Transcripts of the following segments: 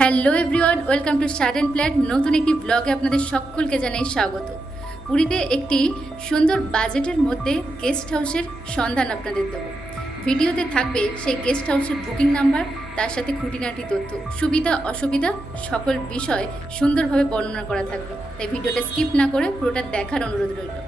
Hello everyone, welcome to sudden plan. নতুন একটি ব্লগে আপনাদের সকলকে জানাই স্বাগত। পুরীতে একটি সুন্দর বাজেটের মধ্যে গেস্ট হাউসের সন্ধান আপনাদের দেবো। ভিডিওতে থাকবে সেই গেস্ট হাউসের বুকিং নাম্বার, তার সাথে খুঁটিনাটি তথ্য, সুবিধা অসুবিধা সকল বিষয় সুন্দরভাবে বর্ণনা করা থাকবে। তাই ভিডিওটা স্কিপ না করে পুরোটা দেখার অনুরোধ রইল।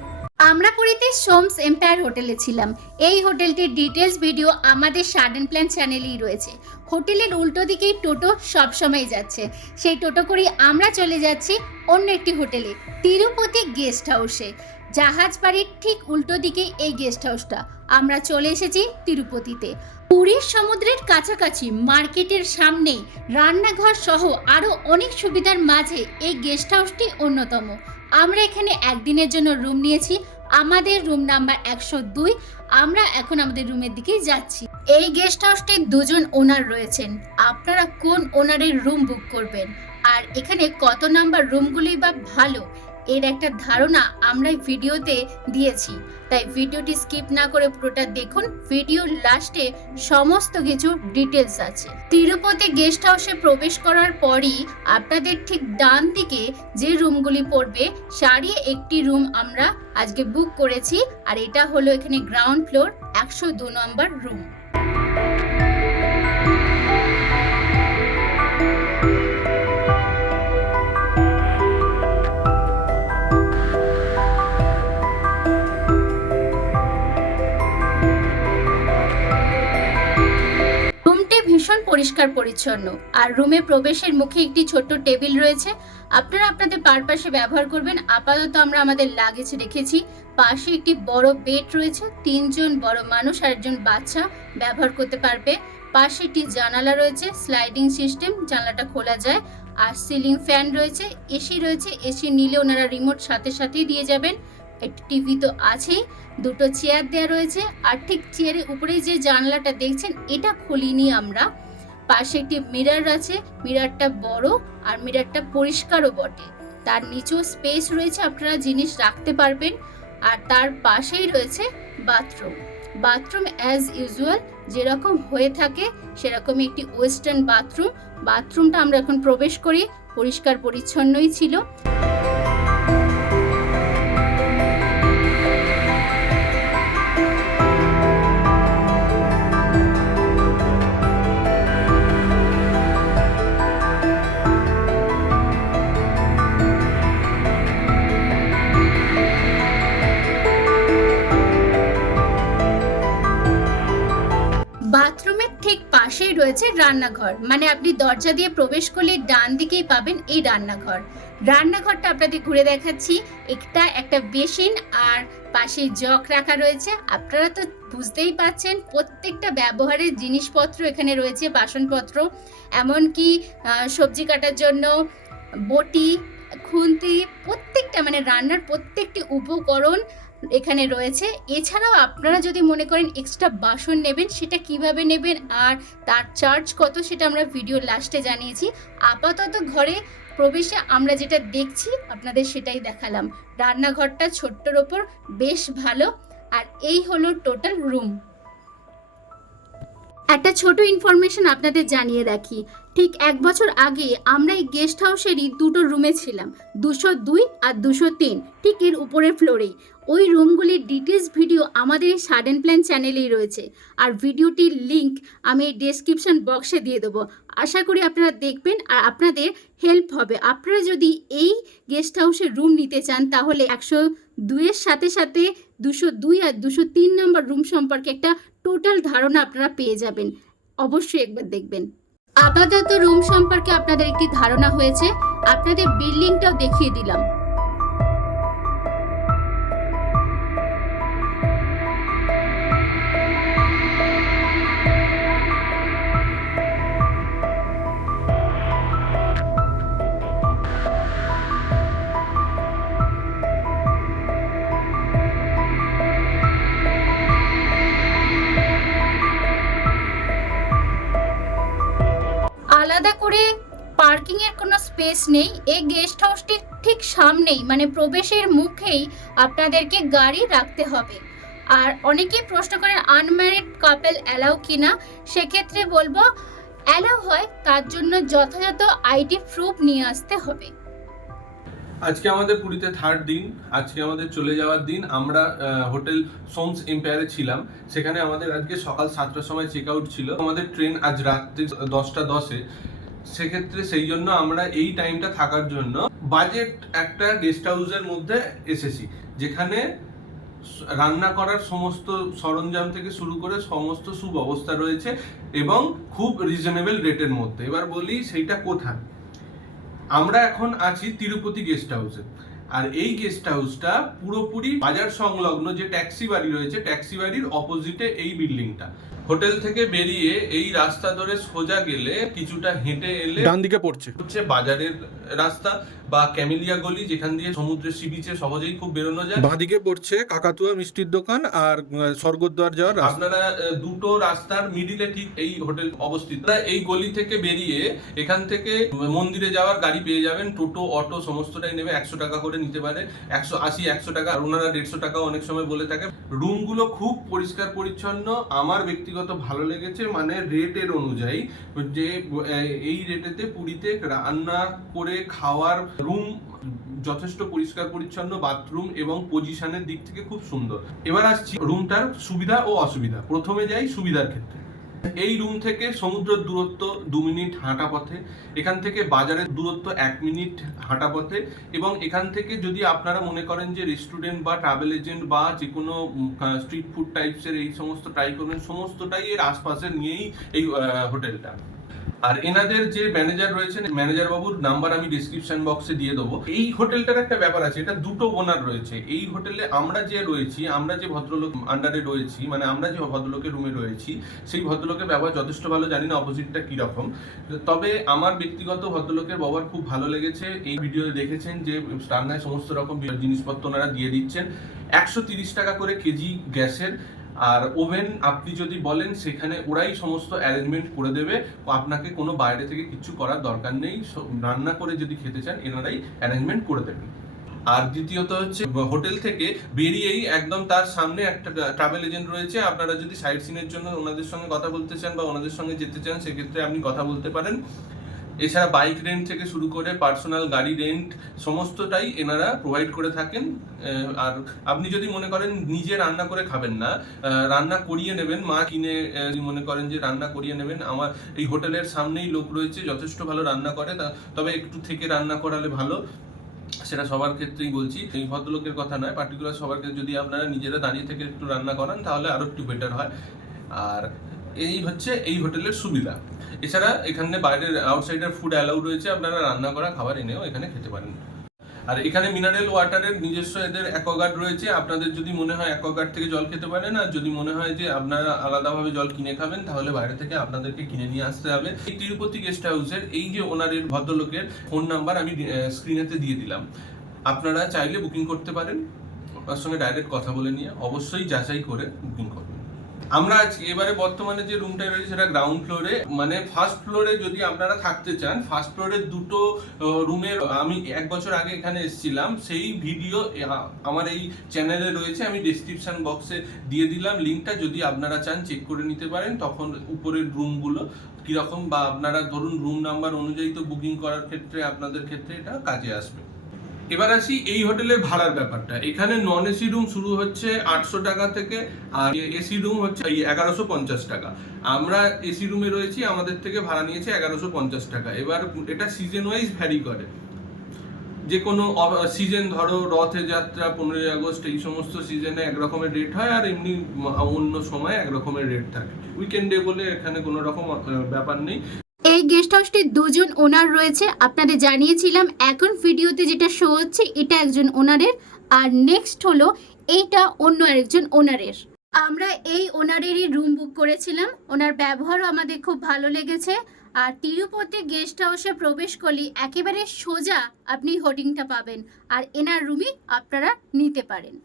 আমরা পুরীতে সোমস এম্পায়ার হোটেলে ছিলাম। এই হোটেলটির ডিটেলস ভিডিও আমাদের সাডেন প্ল্যান চ্যানেলেই রয়েছে। হোটেলের উল্টো দিকেই টোটো সবসময় যাচ্ছে। সেই টোটো করেই আমরা চলে যাচ্ছি অন্য একটি হোটেলে, তিরুপতি গেস্ট হাউসে। জাহাজ বাড়ির ঠিক উল্টো দিকে এই গেস্ট হাউসটা। আমরা চলে এসেছি তিরুপতিতে। পুরীর সমুদ্রের কাছাকাছি, মার্কেটের সামনেই, রান্নাঘর সহ আরও অনেক সুবিধার মাঝে এই গেস্ট হাউসটি অন্যতম। আমরা এখানে একদিনের জন্য রুম নিয়েছি। আমাদের রুম নাম্বার 102। আমরা এখন আমাদের রুমের দিকেই যাচ্ছি। এই গেস্ট হাউসটির দুজন ওনার রয়েছেন। আপনারা কোন ওনারের রুম বুক করবেন আর এখানে কত নাম্বার রুমগুলি বা ভালো, এর একটা ধারণা আমরা ভিডিওতে দিয়েছি। তাই ভিডিওটি স্কিপ না করে পুরোটা দেখুন। ভিডিওর লাস্টে সমস্ত কিছু ডিটেলস আছে। তিরুপতি গেস্ট হাউসে প্রবেশ করার পরই আপনাদের ঠিক ডান দিকে যে রুমগুলি পড়বে, সারিয়ে একটি রুম আমরা আজকে বুক করেছি। আর এটা হলো এখানে গ্রাউন্ড ফ্লোর 102 নম্বর রুম। ভীষণ পরিষ্কার পরিচ্ছন্ন। আর রুমে প্রবেশের মুখে একটি ছোট্ট টেবিল রয়েছে। আপনারা আপনাদের পারপাসে ব্যবহার করবেন। আপাতত আমরা আমাদের লাগেজ রেখেছি। পাশে একটি বড় বেড রয়েছে। 3 জন বড় মানুষ আর একজন বাচ্চা ব্যবহার করতে পারবে। পাশে একটি জানালা রয়েছে, স্লাইডিং সিস্টেম, জানালাটা খোলা যায়। আর সিলিং ফ্যান রয়েছে, এসি রয়েছে। এসি নিলে ওনারা রিমোট সাথে সাথেই দিয়ে যাবেন। একটি টিভি তো আছেই। 2টো চেয়ার দেওয়া রয়েছে। আর ঠিক চেয়ারের উপরে যে জানলাটা দেখছেন, এটা খুলিনি আমরা। পাশে একটি মিরর আছে। মিররটা বড় আর মিররটা পরিষ্কারও বটে। তার নিচেও স্পেস রয়েছে, আপনারা জিনিস রাখতে পারবেন। আর তার পাশেই রয়েছে বাথরুম। বাথরুম অ্যাজ ইউজুয়াল যেরকম হয়ে থাকে সেরকমই একটি ওয়েস্টার্ন বাথরুম। বাথরুমটা আমরা এখন প্রবেশ করি, পরিষ্কার পরিচ্ছন্নই ছিল। বাথরুমের ঠিক পাশেই রয়েছে রান্নাঘর। মানে আপনি দরজা দিয়ে প্রবেশ করলে ডান দিকেই পাবেন এই রান্নাঘর। রান্নাঘরটা আপনাদের ঘুরে দেখাচ্ছি। একটা বেসিন আর পাশে জগ রাখা রয়েছে। আপনারা তো বুঝতেই পাচ্ছেন, প্রত্যেকটা ব্যবহারের জিনিসপত্র এখানে রয়েছে, বাসনপত্র, এমনকি সবজি কাটার জন্য বটি, খুন্তি, প্রত্যেকটা মানে রান্নার প্রত্যেকটি উপকরণ এখানে রয়েছে। এছাড়াও আপনারা যদি মনে করেন এক্সট্রা বাসন নেবেন, সেটা কিভাবে নেবেন আর তার চার্জ কত, সেটা আমরা ভিডিওর লাস্টে জানিয়েছি। আপাতত ঘরে প্রবেশে আমরা যেটা দেখছি আপনাদের সেটাই দেখালাম। রান্নাঘরটা ছোট্টর ওপর বেশ ভালো। আর এই হলো টোটাল রুম। একটা ছোট ইনফরমেশন আপনাদের জানিয়ে রাখি। ঠিক 1 বছর আগে আমরা এই গেস্ট হাউসেরই 2টো রুমে ছিলাম, 202 আর 203, ঠিক এর উপরের ফ্লোরেই। ওই রুমগুলির ডিটেলস ভিডিও আমাদের এই সাডেন প্ল্যান চ্যানেলেই রয়েছে। আর ভিডিওটির লিঙ্ক আমি এই ডেসক্রিপশন বক্সে দিয়ে দেবো। আশা করি আপনারা দেখবেন আর আপনাদের হেল্প হবে। আপনারা যদি এই গেস্ট হাউসের রুম নিতে চান, তাহলে 102-এর সাথে সাথে 202 আর 203 নম্বর রুম সম্পর্কে একটা টোটাল ধারণা আপনারা পেয়ে যাবেন। অবশ্যই একবার দেখবেন। আপাতত রুম সম্পর্কে আপনাদের একটি ধারণা হয়েছে। আপনাদের বিল্ডিংটাও দেখিয়ে দিলাম। আলাদা করে পার্কিং এর কোনো স্পেস নেই। এই গেস্ট হাউসটি ঠিক সামনেই, মানে প্রবেশের মুখেই আপনাদেরকে গাড়ি রাখতে হবে। আর অনেকেই প্রশ্ন করেন আনম্যারিড কাপল অ্যালাউ কিনা। সেক্ষেত্রে বলবো অ্যালাউ হয় তার জন্য যথাযথ আইডি প্রুফ নিয়ে আসতে হবে। আজকে আমাদের পুরীতে থার্ড দিন, আজকে আমাদের চলে যাওয়ার দিন। আমরা হোটেল সোমস এম্পায়ারে ছিলাম। সেখানে আমাদের আজকে সকাল 7টার সময় চেক আউট ছিল। আমাদের ট্রেন আজ রাত্রি 10টা 10-এ। সেক্ষেত্রে সেই জন্য আমরা এই টাইমটা থাকার জন্য বাজেট একটা গেস্ট হাউসের মধ্যে এসেছি, যেখানে রান্না করার সমস্ত সরঞ্জাম থেকে শুরু করে সমস্ত সুব্যবস্থা রয়েছে এবং খুব রিজনেবল রেটের মধ্যে। এবার বলি সেইটা কোথায়। আমরা এখন আছি তিরুপতি গেস্ট হাউসে, আর এই গেস্ট হাউসটা পুরোপুরি বাজার সংলগ্ন। যে ট্যাক্সি বাড়ি রয়েছে, ট্যাক্সি বাড়ির অপোজিটে এই বিল্ডিংটা। হোটেল থেকে বেরিয়ে এই রাস্তা ধরে সোজা গেলে কিছুটা হেঁটে এলে ডান দিকে হচ্ছে বাজারের রাস্তা বা ক্যামেলিয়া গলি, যেখান দিয়ে সমুদ্রের সি বিচে সহজেই খুব বেরোনো যায়। বাঁদিকে পড়ছে কাকাতুয়া মিষ্টির দোকান আর স্বর্গদ্বার যাওয়ার রাস্তা। আপনারা দুটো রাস্তার মিডিলে ঠিক এই হোটেল অবস্থিত। এই গলি থেকে বেরিয়ে এখান থেকে মন্দিরে যাওয়ার গাড়ি পেয়ে যাবেন। টোটো, অটো সমস্তটাই নেবে 100 টাকা করে নিতে পারে, 180-100 টাকা, আর ওনারা 150 টাকা অনেক সময় বলে থাকে। রুমগুলো খুব পরিষ্কার পরিচ্ছন্ন। আমার ব্যক্তিগত ভালো লেগেছে, মানে রেটের অনুযায়ী, যে এই রেটেতে পুরীতে রান্না করে খাওয়ার রুম যথেষ্ট পরিষ্কার পরিচ্ছন্ন, বাথরুম এবং পজিশনের দিক থেকে খুব সুন্দর। এবার আসছি রুমটার সুবিধা ও অসুবিধা। প্রথমে যাই সুবিধার ক্ষেত্রে। এই রুম থেকে সমুদ্রের দূরত্ব 2 মিনিট হাঁটা পথে, এখান থেকে বাজারের দূরত্ব 1 মিনিট হাঁটা পথে, এবং এখান থেকে যদি আপনারা মনে করেন যে রেস্টুরেন্ট বা ট্রাভেল এজেন্ট বা যে কোনো স্ট্রিট ফুড টাইপসের এই সমস্ত ট্রাই করবেন, সমস্তটাই এর আশপাশে নিয়েই এই হোটেলটা। আর এনাদের যে ম্যানেজার রয়েছেন, ম্যানেজার বাবুর নাম্বার আমি ডেসক্রিপশন বক্সে দিয়ে দেবো। এই হোটেলটার একটা ব্যাপার আছে, এটা দুটো ওনার রয়েছে। এই হোটেলে আমরা যে রয়েছি, আমরা যে ভদ্রলোক আন্ডারে রয়েছি, মানে আমরা যে ভদ্রলোকের রুমে রয়েছি, সেই ভদ্রলোকের ব্যবহার যথেষ্ট ভালো। জানি না অপোজিটটা কিরকম, তবে আমার ব্যক্তিগত ভদ্রলোকের ব্যবহার খুব ভালো লেগেছে। এই ভিডিওতে দেখেছেন যে রান্নায় সমস্ত রকম জিনিসপত্র ওনারা দিয়ে দিচ্ছেন। 130 টাকা করে কেজি গ্যাসের, আর ওভেন আপনি যদি বলেন সেখানে ওরাই সমস্ত অ্যারেঞ্জমেন্ট করে দেবে। আপনাকে কোনো বাইরে থেকে কিছু করার দরকার নেই। রান্না করে যদি খেতে চান এনারাই অ্যারেঞ্জমেন্ট করে দেবেন। আর দ্বিতীয়ত হচ্ছে, হোটেল থেকে বেরিয়েই একদম তার সামনে একটা ট্রাভেল এজেন্ট রয়েছে। আপনারা যদি সাইট সিনের জন্য ওনাদের সঙ্গে কথা বলতে চান বা ওনাদের সঙ্গে যেতে চান, সেক্ষেত্রে আপনি কথা বলতে পারেন। এছাড়া বাইক রেন্ট থেকে শুরু করে পার্সোনাল গাড়ি রেন্ট সমস্তটাই এনারা প্রোভাইড করে থাকেন। আর আপনি যদি মনে করেন নিজে রান্না করে খাবেন না, রান্না করিয়ে নেবেন, মা কিনে মনে করেন যে রান্না করিয়ে নেবেন, আমার এই হোটেলের সামনেই লোক রয়েছে যথেষ্ট ভালো রান্না করে, তবে একটু থেকে রান্না করালে ভালো। সেটা সবার ক্ষেত্রেই বলছি, এই ভদ্রলোকের কথা নয়, পার্টিকুলার সবার ক্ষেত্রে যদি আপনারা নিজেরা দাঁড়িয়ে থেকে একটু রান্না করান তাহলে আরো একটু বেটার হয়। আর এই হচ্ছে এই হোটেলের সুবিধা। এছাড়া এখানে বাইরের আউটসাইডার ফুড অ্যালাউ রয়েছে, আপনারা রান্না করা খাবার এনেও এখানে খেতে পারেন। আর এখানে মিনারেল ওয়াটারের নিজস্ব এদের অ্যাকোয়াগার্ড রয়েছে। আপনাদের যদি মনে হয় অ্যাকোয়াগার্ড থেকে জল খেতে পারেন, আর যদি মনে হয় যে আপনারা আলাদাভাবে জল কিনে খাবেন, তাহলে বাইরে থেকে আপনাদেরকে কিনে নিয়ে আসতে হবে। এই তিরুপতি গেস্ট হাউসের এই যে ওনারের ভদ্রলোকের ফোন নাম্বার আমি স্ক্রিনেতে দিয়ে দিলাম, আপনারা চাইলে বুকিং করতে পারেন। ওনার সঙ্গে ডাইরেক্ট কথা বলে নিয়ে অবশ্যই যাচাই করে বুকিং করবেন। আমরা আজকে এবারে বর্তমানে যে রুমটা রয়েছে সেটা গ্রাউন্ড ফ্লোরে, মানে ফার্স্ট ফ্লোরে যদি আপনারা থাকতে চান, ফার্স্ট ফ্লোরের দুটো রুমের আমি 1 বছর আগে এখানে এসেছিলাম, সেই ভিডিও আমার এই চ্যানেলে রয়েছে, আমি ডেসক্রিপশন বক্সে দিয়ে দিলাম লিঙ্কটা। যদি আপনারা চান চেক করে নিতে পারেন, তখন উপরের রুমগুলো কিরকম, বা আপনারা ধরুন রুম নাম্বার অনুযায়ী তো বুকিং করার ক্ষেত্রে আপনাদের ক্ষেত্রে এটা কাজে আসবে। এবার আসি এই হোটেলের ভাড়ার ব্যাপারটা। এখানে নন এসি রুম শুরু হচ্ছে 800 টাকা থেকে, আর এসি রুম হচ্ছে 1150 টাকা। আমরা এসি রুমে রয়েছি, আমাদের থেকে ভাড়া নিয়েছে 1150 টাকা। এবার এটা সিজন ওয়াইজ ভ্যারি করে। যে কোনো সিজন, ধরো রথে যাত্রা, 15ই আগস্ট, এই সমস্ত সিজনে এক রকমের রেট হয়, আর এমনি অন্য সময় এক রকমের রেট থাকে। উইকেন্ডে বলে এখানে কোনো রকম ব্যাপার নেই। এই গেস্ট হাউসটির 2 জন ওনার রয়েছে, আপনাদের জানিয়েছিলাম। এখন ভিডিওতে যেটা শো হচ্ছে এটা একজন ওনারের, আর নেক্সট হলো এইটা অন্য আরেকজন ওনারের। আমরা এই ওনারেরই রুম বুক করেছিলাম, ওনার ব্যবহারও আমাদের খুব ভালো লেগেছে। আর তিরুপতি গেস্ট হাউসে প্রবেশ করলে একেবারে সোজা আপনি হোর্ডিংটা পাবেন, আর এনার রুমই আপনারা নিতে পারেন।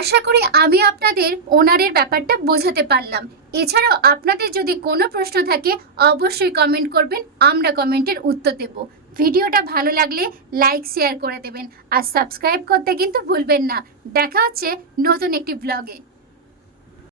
আশা করি আমি আপনাদের ওনারের ব্যাপারটা বোঝাতে পারলাম। এছাড়াও আপনাদের যদি কোনো প্রশ্ন থাকে অবশ্যই কমেন্ট করবেন, আমরা কমেন্টের উত্তর দেব। ভিডিওটা ভালো লাগলে লাইক শেয়ার করে দেবেন, আর সাবস্ক্রাইব করতে কিন্তু ভুলবেন না। দেখা হচ্ছে নতুন একটি ব্লগে।